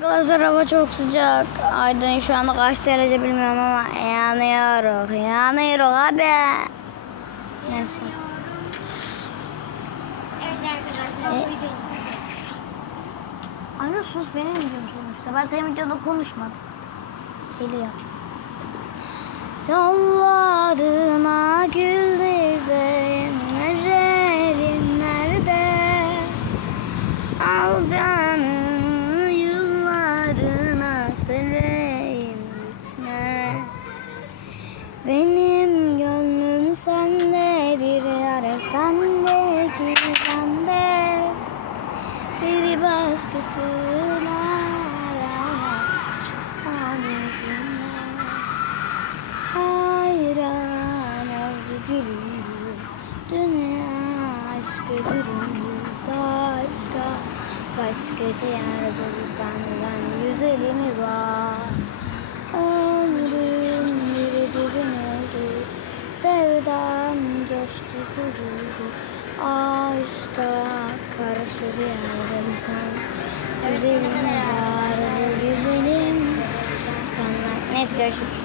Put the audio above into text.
Arkadaşlar hava çok sıcak. Aydın şu anda kaç derece bilmiyorum ama yanıyoruz. Yanıyoruz abi. Neyse. Evet arkadaşlar. E? Anne sus benim videom sonuçta. Ben senin videonda konuşmadım. Geliyor. Yollarına gül dizeyim Nerelim nerede Al gitme Benim gönlüm sendedir yar sendeki bende Bir başkasına Hayran oldu gülüm. Dünya aşkı durum Başka Başka diğer Güzeli mi var Sevdam coştu kurudu Aşka karşı bir yerde sen. Güzelim var güzelim. Sana Neyse görüşürüz